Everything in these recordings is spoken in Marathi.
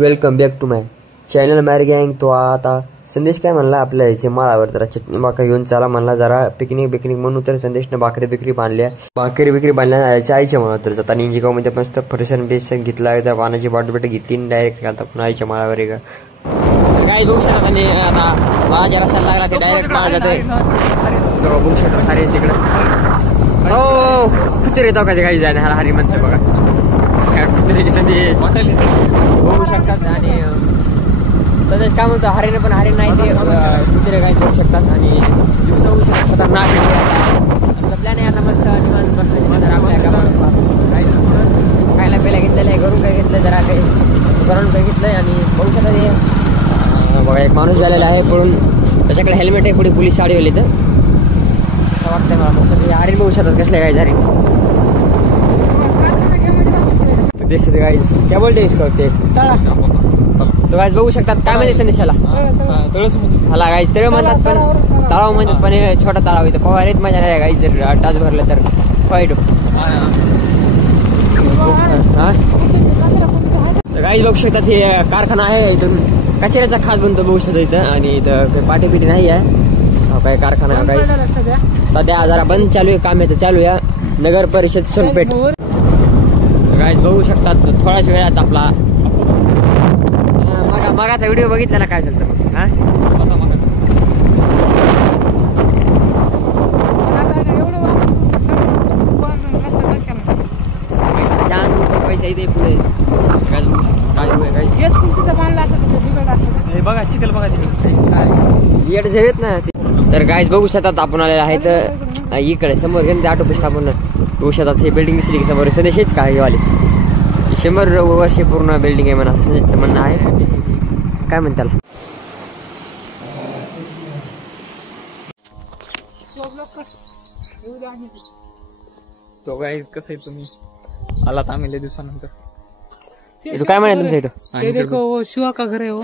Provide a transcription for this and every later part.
Welcome back to my channel मॅर गँग. तो आता संदेश काय म्हणला आपल्या याचे माळावर जरा चटणी भाकर घेऊन चला म्हणला, जरा पिकनिक म्हणून. तर संदेशने भाकरी बिकरी बांधल्या जायच्या आईच्या म्हणा. तर आता निंजिगावमध्ये मस्त फरसन बेसन घेतला, तर पाण्याची बॉटल घेतली डायरेक्ट आता पुन्हा आईच्या माळावर आहे का काय बघू शकता. आणि आता माझ्या रस्त्याला लागला ते डायरेक्ट माळ जाते बघू शकता. हरी तिकडं हो कुचर येतो का ते काही जायला ह्याला हरी म्हणते बघा. कुत्र्याची संधी बघू शकतात. आणि तसंच काय म्हणतो हरीने पण हरी नाही ते कुत्रे काही बघू शकतात. आणि बघू शकतात खतरनाक प्लॅन आहे आता मस्त निवांत खायला पहिला घेतलेलं आहे, घरून काय घेतलं जरा काही घरून काय घेतलंय. आणि बघू शकता ते बघा एक माणूस गेलेला आहे पळून, त्याच्याकडे हेल्मेट आहे, पुढे पोलीस साडी गेली. तर असं वाटतंय मला फक्त हरी बघू शकतात कसले काय झाले दिसते गाईज. क्या बोलते इसको ते तो गाईज बघू शकतात. काय माहिती संदेशाला हाला गाईज तळ म्हणतात, पण तळाव म्हणतात, पण हे छोटा तळाव इथं पवारीत मजा नाही गाईज. जर टाच भरलं तर वाईट. गाईज बघू शकतात हे कारखाना आहे, इथून कचऱ्याचा खास बनतो बघू शकता इथं. आणि इथं पाठी पिठी नाही आहे, काय कारखाना गाईज सध्या जरा बंद चालू आहे, काम येतं चालू आहे नगर परिषद सोनपेठ. गाईज बघू शकतात थोड्याच वेळात आपला मगाचा व्हिडिओ बघितला ना काय झालं मग हा पैसा इथे पुढे बघा चिखल बघा येत ना. तर गाईज बघू शकतात आपण आलेला आहे तर इकडे समोर घेऊन ऑटो पैसे आपण बघू शकतात. हे बिल्डिंग दिसली की समोर संदेशच काय वाले 100 वर्षे पूर्ण बिल्डिंग आहे म्हणा असं म्हणणं आहे. काय म्हणताल तो गाईज कसं आहे तुम्ही आलात आम्ही लय दिवसानंतर. काय म्हणाल तुमच्या इथं शिवा का घर आहे हो.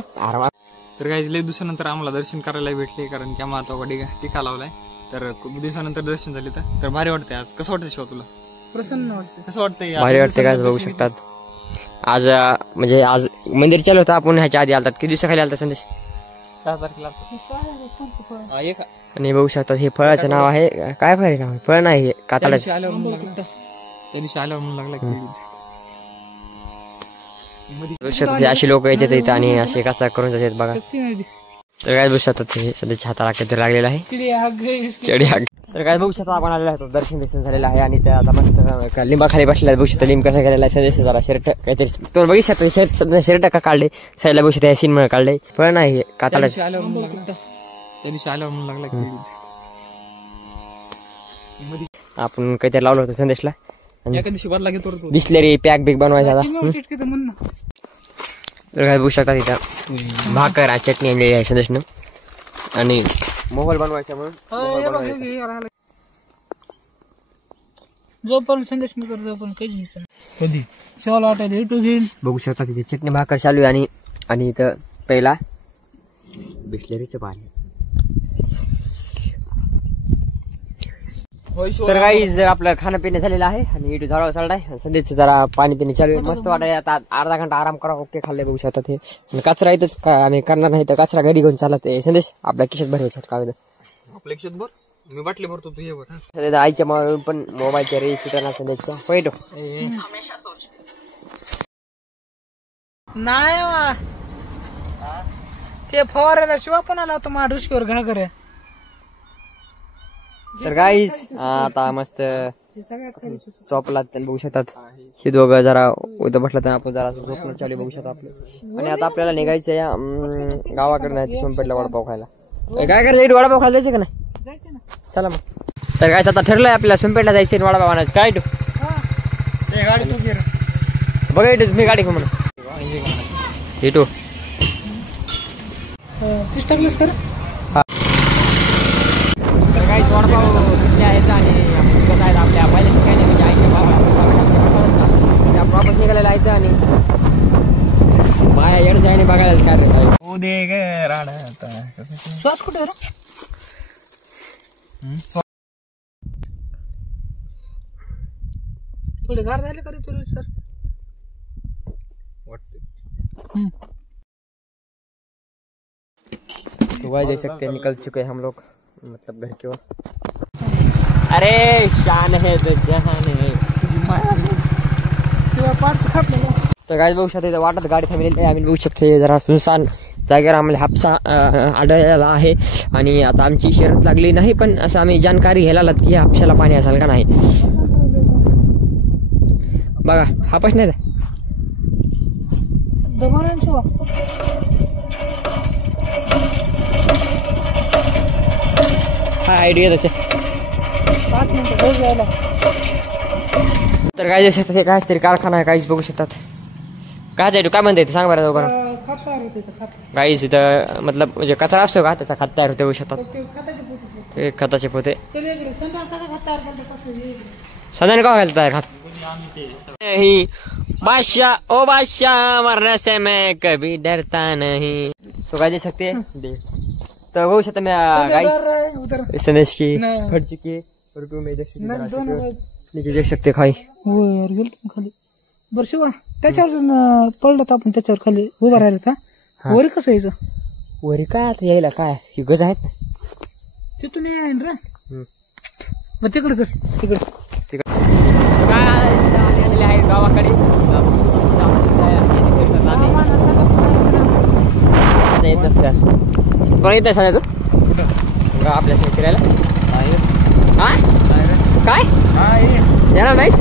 तर गाईज लय दिवसानंतर आम्हाला दर्शन करायला भेटले, कारण की आम्हाला तो टीका लावलाय. तर खूप दिवसानंतर दर्शन झाले तर भारी वाटतंय. आज कसं वाटतं शिवा तुला? प्रसन्न वाटतं. कसं वाटतंय? भारी वाटते काय बघू शकतात. आज म्हणजे आज मंदिर चालू होतं, आपण ह्याच्या आधी आलतात. किती दिवसाखाली आलता संदेश? 6 तारखेला. आणि बघू शकतात हे फळाचं नाव आहे काय फळ नाव आहे? फळ नाही कातडाचं. त्या दिवशी आल्यावर म्हणून लागला अशी लोक येतात इथं आणि असे कचरा करून जातात बघा. तर काय बघू शकतात हे सध्याच्या हाताला काहीतरी लागलेलं आहे चढी हाग. तर काय बघू शकता आपण आलेला आहे दर्शन झालेलं आहे. आणि आता मस्त लिंबाखाली बसलेला बघू शकता. लिंब कसा गेलेला आहे संदेश जरा शर्ट काहीतरी तो बघू शकता शर्ट का काढले साईडला बघू शकता सीन मध्ये काढले. पण नाही कातडाचं आपण काहीतरी लावलं होतं संदेशला. बिस्लेरी पॅक बिग बनवायचा. तर काय बघू शकता तिथं भाकर आणि चटणी आणलेली आहे संदेशनं. आणि मोबाईल बनवायचा म्हणून जोपर्यंत संदेश मी करतो पण काहीच घ्यायचं कधी शेवाला वाटायला युट्यूब घेईन. बघू शकता तिथे चटणी भाकर चालू आहे. आणि इथं पहिला बिस्लेरीचं पाणी. तर काही आपलं खाणं पिणे झालेलं आहे आणि इटू झाडावर चढलाय. संदेश जरा पाणी पिणे चालू आहे. मस्त वाटाय आता अर्धा घंटा आराम करा. ओके खाल्ले बघू शकता ते. कचरा इथंच आम्ही करणार नाही तर कचरा घरी घेऊन चालत संदेश आपल्या खिशात भरवायचा कागद आपल्या खिशात भर. मी बाटली भरतो तू ये. आईच्या मागून पण मोबाईलच्या रेस करणार संदेशचा पैठो नाही ते फवारायला शिवा पण आला होता माझ्या डुसकीवर घागर. तर गाईज आता मस्त चॉपला बघू शकतात. हे दोघं जरा उद्या बसला तर आपण जरा झोपणं चालू बघू शकतो आपलं. आणि आता आपल्याला निघायचं या गावाकडे नाही सोनपेठला वडापाव खायला. काय करायचं वडापाव खायला जायचं का नाही? चला मग. तर काय आता ठरलंय आपल्याला सोनपेठला जायचं वडापाव आणायचं. काय तू बघा इटू मी गाडी म्हणून इटू काही वडापाव किती आहेत आणि कसं आहेत आपल्या पहिल्या काही नाही म्हणजे आईच्या वापस निघालेला आहेत. आणि माया येड जायने बघायला काय श्वास कुठे थोडे गार झाले का रे तुला सर? तो वह देख सकते हैं निकल चुके हैं हम लोग मतलब घर की ओर। अरे शान है तो जहान है। तर गाईज बघू शकता इथं वाटत गाडी थांबलेली आहे. आम्ही बघू शकतो जरा सुनसान जागेवर आम्हाला हापसा आढळलेला आहे आणि आता आमची शर्यत लागली नाही पण असं आम्ही जानकारी घ्यायला लागत की हापशाला पाणी असेल का नाही. बघा हापस नाही हा आयडिया त्याचे. 5 मिनिटं रोज यायला. तर काय शकतात काय तरी कारखाना आहे काहीच बघू शकतात. काय जायचं काय म्हणता येते सांग बरं दोघं. खत तयार होते खत. गाईस इथं मतलब म्हणजे कचरा असतो का त्याचा खत तयार होते बघू शकतात. ते खताचे पोते. खताचे पोते चल इकडे संध्याकाळ कसा खत तयार करते कसं. सध्याने का घालत तयार खत नहीं बादशाह ओ बादशाह मरने से मैं कभी डरता नहीं. तो काय दे सकते तो बघू शकता मी गाईस संदेश की फट चुकी है और टू में नीचे देख सकते खाई. हो यार गेलो खाली. बरं शिवा त्याच्यावर पडलं तर आपण त्याच्यावर खाली उभा राहिलं का वरी कसं यायचं. वरी काय आता यायला काय ही गज आहेत ना तिथून आहे ना मग तिकडे चल तिकडे काय आलेले आहे गावाकडे. येत नसत्या कोण येत सांगा तू आपल्या फिरायला. काय येणार नाहीस